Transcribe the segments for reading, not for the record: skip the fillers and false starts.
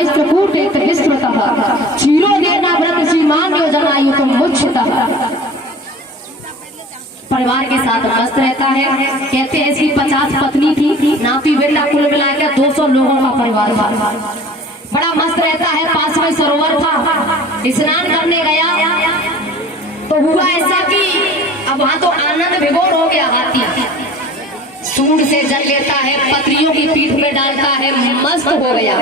विष्णुकूटित विस्तृतः क्षीरोदेन व्रत श्रीमान योजनायु तुम मुच्छतः। परिवार के साथ मस्त रहता है। कहते हैं इसकी 50 पत्नी थी, नाती बेटा कुल मिलाकर 200 लोगों का परिवार था। बड़ा मस्त रहता है। पास में सरोवर था, स्नान करने गया तो हुआ ऐसा कि अब वहां तो आनंद विभोर हो गया। हाथी सूंड से जल लेता है, पत्रियों की पीठ में डालता है, मस्त हो गया,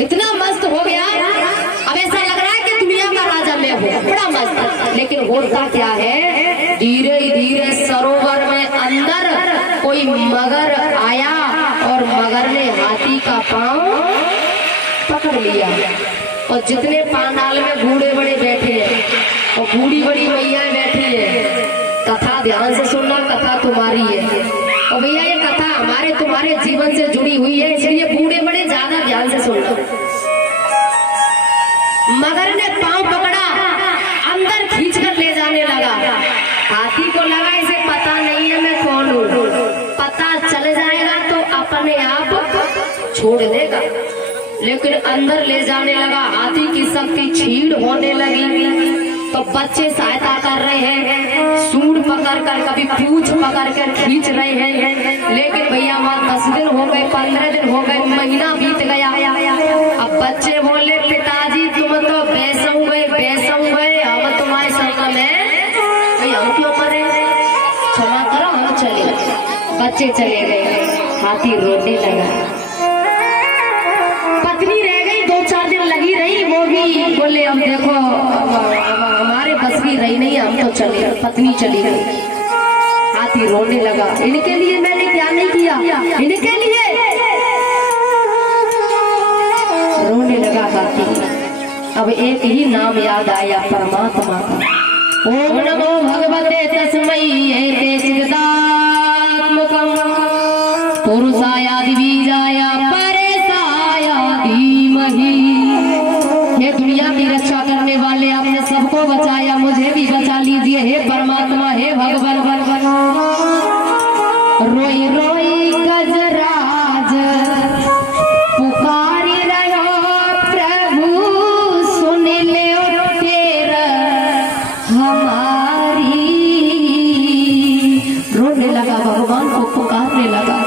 इतना मस्त हो गया। अब ऐसा लग रहा है कि दुनिया का राजा मैं हूँ, बड़ा मस्त। लेकिन होता क्या है, धीरे धीरे सरोवर में अंदर कोई मगर आया और मगर ने हाथी का पांव पकड़ लिया। और जितने पांडाल में बूढ़े बड़े बैठे हैं और बूढ़ी बड़ी मैया बैठी है, कथा ध्यान से सुनना, कथा तुम्हारी है। और भैया ये कथा हमारे तुम्हारे जीवन से जुड़ी हुई है, इसलिए बूढ़े बड़े ज्यादा ध्यान से सुनना। मगर ने पांव पकड़ा, अंदर खींच कर ले जाने लगा। हाथी को लगा इसे पता नहीं है मैं कौन हूँ, पता चल जाएगा तो अपने आप छोड़ देगा। लेकिन अंदर ले जाने लगा, हाथी की शक्ति छीड़ होने लगी। तो बच्चे सहायता कर रहे हैं, सूंड पकड़ कर, कभी पूंछ पकड़ कर खींच रहे हैं। लेकिन भैया वहाँ 10 दिन हो गए, 15 दिन हो गए, महीना बीत गया। अब बच्चे बोले पिताजी तुम तो बेसऊ गए, हम तुम्हारे संग में हम क्यों मरे, क्षमा करो हम चले। बच्चे चले गए, हाथी रोने लगा। पत्नी रह गई, 2-4 दिन लगी रही, वो भी बोले अब देखो हमारे बस की रही नहीं, हम तो चले। पत्नी चली गई, हाथी रोने लगा। इनके लिए मैंने क्या नहीं किया, इनके लिए रोने लगा हाथी। अब एक ही नाम याद आया, परमात्मा का। ओम नमो भगवते तस्मै चिदात्मकं पुरुषाय बीजाय परेशाय धीमहि। हे दुनिया की रक्षा करने वाले, आपने सबको बचाया, मुझे भी बचा लीजिए हे परमात्मा, हे भगवान। रोई रोई गजराज पुकारी रहो प्रभु, सुन ले तेर हमारी। रोने लगा, भगवान को पुकारने लगा।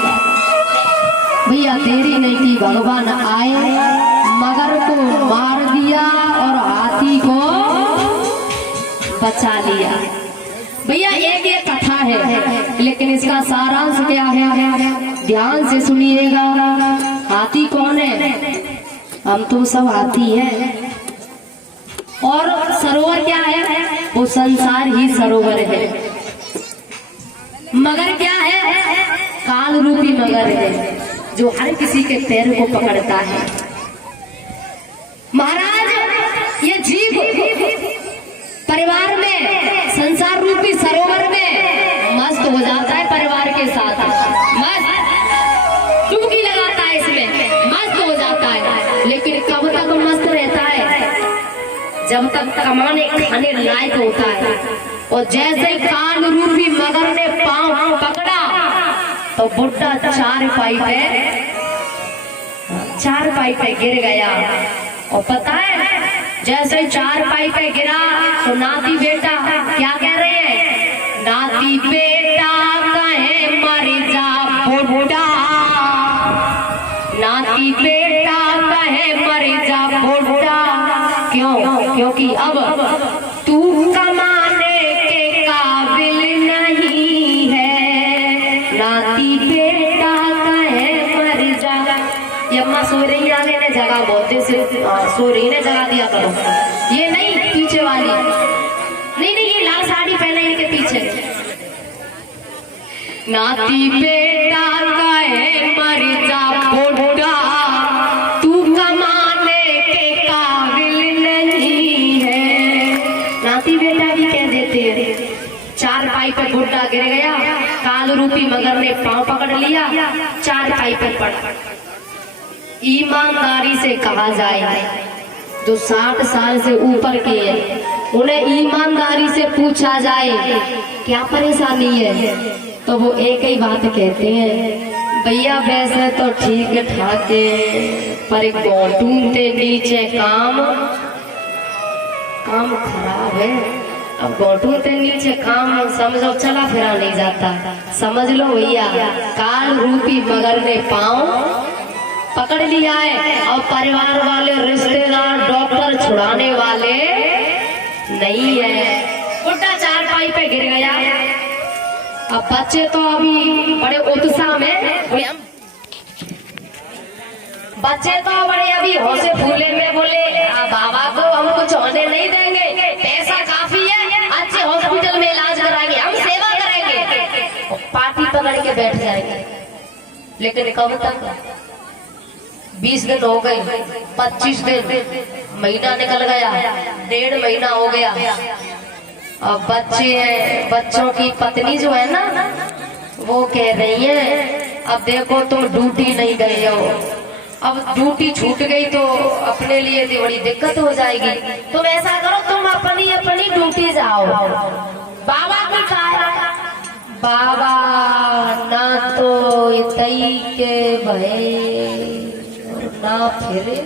भैया देरी नहीं की, भगवान आए, मगर को मार दिया और हाथी को बचा लिया। भैया एक ये कथा है, लेकिन इसका सारांश क्या है, ध्यान से सुनिएगा। हाथी कौन है, हम तुम सब हाथी हैं। और सरोवर क्या है, वो संसार ही सरोवर है। मगर क्या है, काल रूपी मगर है, जो हर किसी के पैर को पकड़ता है। महाराज ये जीव परिवार में, संसार रूपी सरोवर में मस्त हो जाता है, परिवार के साथ मस्त डुबकी लगाता है, इसमें मस्त हो जाता है। लेकिन कब तक मस्त रहता है, जब तक कमाने खाने लायक होता है। और जैसे काल रूपी मगर ने पांव पकड़ा तो बुढ़ा चारपाई पे गिर गया। और पता है जैसे चारपाई पे गिरा तो नाती बेटा क्या कह रहे हैं, नाती बेटा कहे मर जा बुढ़ा, नाती बेटा कहे मर जा बुढ़ा। क्यों, क्योंकि अब तू कमाने के काबिल नहीं है, नाती बेटा कहे मर जा। ये अम्मा सो रही आगे ने जगह बोलते से सो रही ने जगा दिया करो, ये नहीं पीछे वाली, नहीं नहीं ये लाल साड़ी पहने इनके पीछे। नाती बेटा कहे मर जा बुढ़ा, तू कमाने के काबिल नहीं है। नाती बेटा भी कह देते हैं। चारपाई पे बुढ़ा गिर गया, काल रूपी मगर ने पांव पकड़ लिया, चारपाई पे पड़ा। ईमानदारी से कहा जाए, जो 60 साल से ऊपर के हैं उन्हें ईमानदारी से पूछा जाए क्या परेशानी है, तो वो एक ही बात कहते हैं, भैया वैसे तो ठीक ठाक पर गोटून ते नीचे काम खराब है। अब गोटून ते नीचे काम समझो चला फिरा नहीं जाता। समझ लो भैया, काल रूपी मगर ने पांव पकड़ लिया है और परिवार वाले रिश्तेदार डॉक्टर छुड़ाने वाले नहीं है। बुड्ढा चारपाई पे गिर गया। अब बच्चे तो अभी बड़े उत्साह में, बच्चे तो बड़े अभी होशे फूले में बोले बाबा को हम कुछ होने नहीं देंगे, पैसा काफी है, अच्छे हॉस्पिटल में इलाज कराएंगे, हम सेवा करेंगे। पार्टी पकड़ के बैठ जाएंगे। लेकिन कब तक? 20 दिन हो गए, 25 दिन, महीना निकल गया, 1.5 महीना हो गया। अब बच्चे हैं, बच्चों की पत्नी जो है ना वो कह रही है अब देखो तुम ड्यूटी नहीं गए हो, अब ड्यूटी छूट गई तो अपने लिए तो बड़ी दिक्कत हो जाएगी। तुम ऐसा करो तुम अपनी ड्यूटी जाओ। बाबा को कहा बाबा ना तो इतई के भय ना फिरे।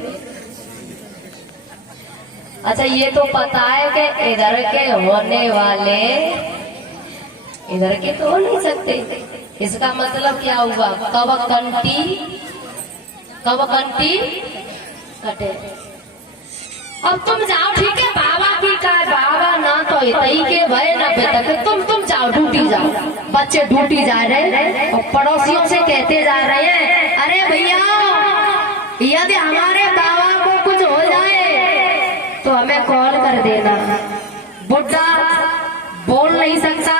अच्छा ये तो पता है कि इधर के होने वाले इधर के तो हो नहीं सकते। इसका मतलब क्या हुआ? कब कंटी कटे। अब तुम जाओ, ठीक है बाबा की का बाबा ना तो इतई के भय ना बेतक, तुम जाओ ड्यूटी जाओ। बच्चे ड्यूटी जा रहे हैं और पड़ोसियों से कहते जा रहे हैं अरे भैया यदि हमारे बाबा को कुछ हो जाए तो हमें कॉल कर देना। बुड्ढा बोल नहीं सकता,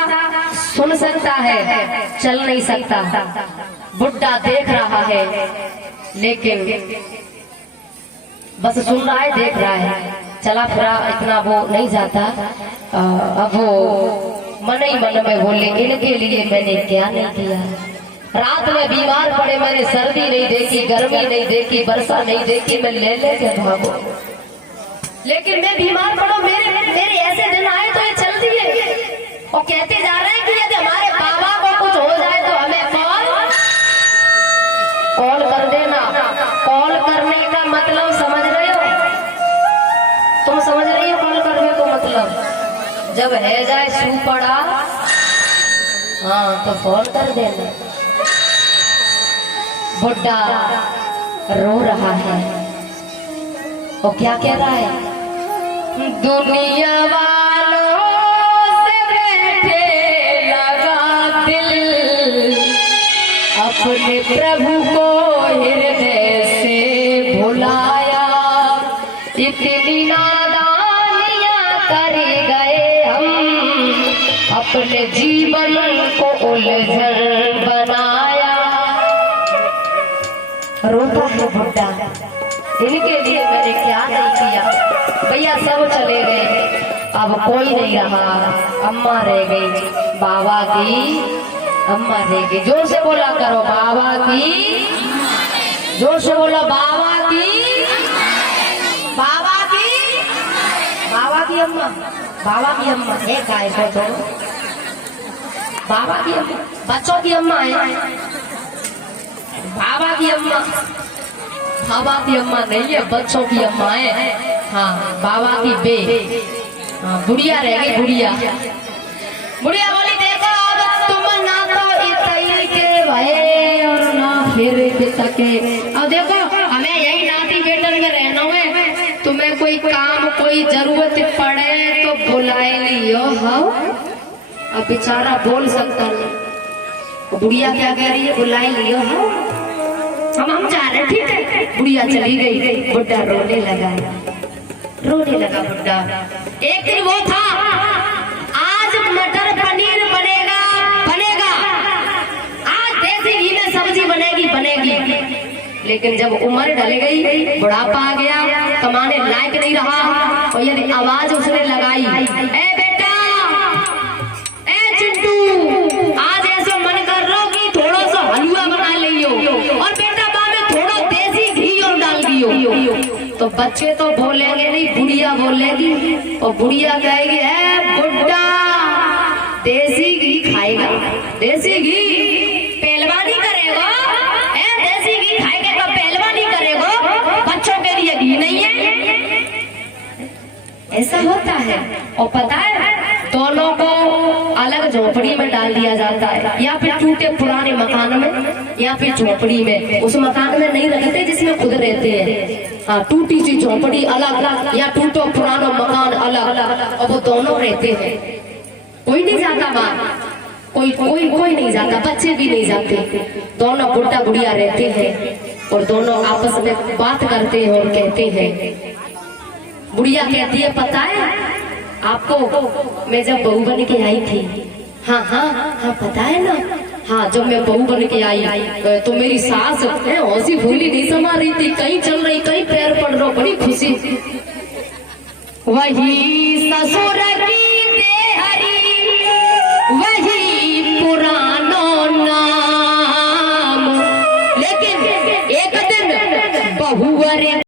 सुन सकता है, चल नहीं सकता। बुड्ढा देख रहा है लेकिन बस सुन रहा है, देख रहा है, चला फिरा इतना वो नहीं जाता। अब वो मन ही मन में बोले इनके लिए मैंने क्या नहीं किया। रात में बीमार पड़े, मैंने सर्दी नहीं देखी, गर्मी नहीं देखी, वर्षा नहीं देखी, मैं ले के भागो। लेकिन मैं बीमार पड़ो, मेरे ऐसे दिन आए तो ये चल दिए और कहते जा रहे हैं कि यदि हमारे बाबा को कुछ हो जाए तो हमें कॉल कर देना। कॉल करने का मतलब समझ रहे हो? तुम समझ रही हो कॉल करने को मतलब? जब है जाए सू पड़ा हाँ तो कॉल कर देना। बुड्ढा रो रहा है और क्या कह रहा है? दुनिया वालों से बैठे लगा दिल, अपने प्रभु को हृदय से भुलाया। इतनी नादानियां कर गए हम, अपने जीवन को उलझन बनाया। रोता है बुड्ढा, इनके लिए मैंने क्या नहीं किया। भैया सब चले गए, अब कोई नहीं रहा, अम्मा रह गई। बाबा की अम्मा रह गई। जोर से बोला करो बाबा की, जोर से बोला बाबा की, बाबा की, बाबा की अम्मा, बाबा की अम्मा है काय को तो बाबा की अम्मा, बच्चों की अम्मा है। बाबा की अम्मा, बाबा की अम्मा नहीं है, बच्चों की अम्मा है। हाँ बाबा की बे, हाँ बुढ़िया रह गई। बुढ़िया बोली देखो अब तुम ना तो इतई के भय और ना फिर सके। अब देखो हमें यही नाती बेटन में रहना है, तुम्हें कोई काम कोई जरूरत पड़े तो बुलाए लियो। हाँ अब बेचारा बोल सकता नहीं। बुढ़िया क्या कह रही है? बुलाए लियो। हाँ हम जा रहे, ठीक है। बुढ़िया चली गई, बुड्ढा रोने लगा बुड्ढा। एक दिन वो था आज मटर पनीर बनेगा, आज देसी घी में सब्जी बनेगी। लेकिन जब उम्र ढल गई, बुढ़ापा आ गया, कमाने लायक नहीं रहा और यदि आवाज उसने लगाई ए बेटा, ए चिंटू, आज ऐसा मन कर रहा कि थोड़ा सा हलवा बना लियो और बेटा थोड़ा देसी घी और डाल दियो। तो बच्चे तो बोलेंगे नहीं, बुढ़िया बोलेगी और बुढ़िया कहेगी ए बुड्ढा देसी घी खाएगा, देसी घी पहलवानी करेगा। जाता है और पता है दोनों को अलग झोपड़ी में डाल दिया जाता है, या फिर टूटे पुराने मकान में, या फिर झोपड़ी में। उस मकान में नहीं रखते जिसमें खुद रहते हैं। हाँ, टूटी सी झोपड़ी अलग या टूटो पुराना मकान अलग, और वो दोनों रहते हैं। कोई नहीं जाता वहाँ, कोई नहीं जाता, बच्चे भी नहीं जाते। दोनों बुढ़ा बुढ़िया रहते हैं और दोनों आपस में बात करते हैं और कहते हैं। बुढ़िया कहती है, पता है आपको मैं जब बहू बन के आई थी, हाँ हाँ हाँ पता है ना, हाँ जब मैं बहू बन के आई तो मेरी सास हौसी फूली नहीं समा रही थी, कहीं चल रही कहीं पैर पड़ रहा, बड़ी खुशी। वही ससुर की देहरी वही पुरानो नाम, लेकिन एक दिन बहु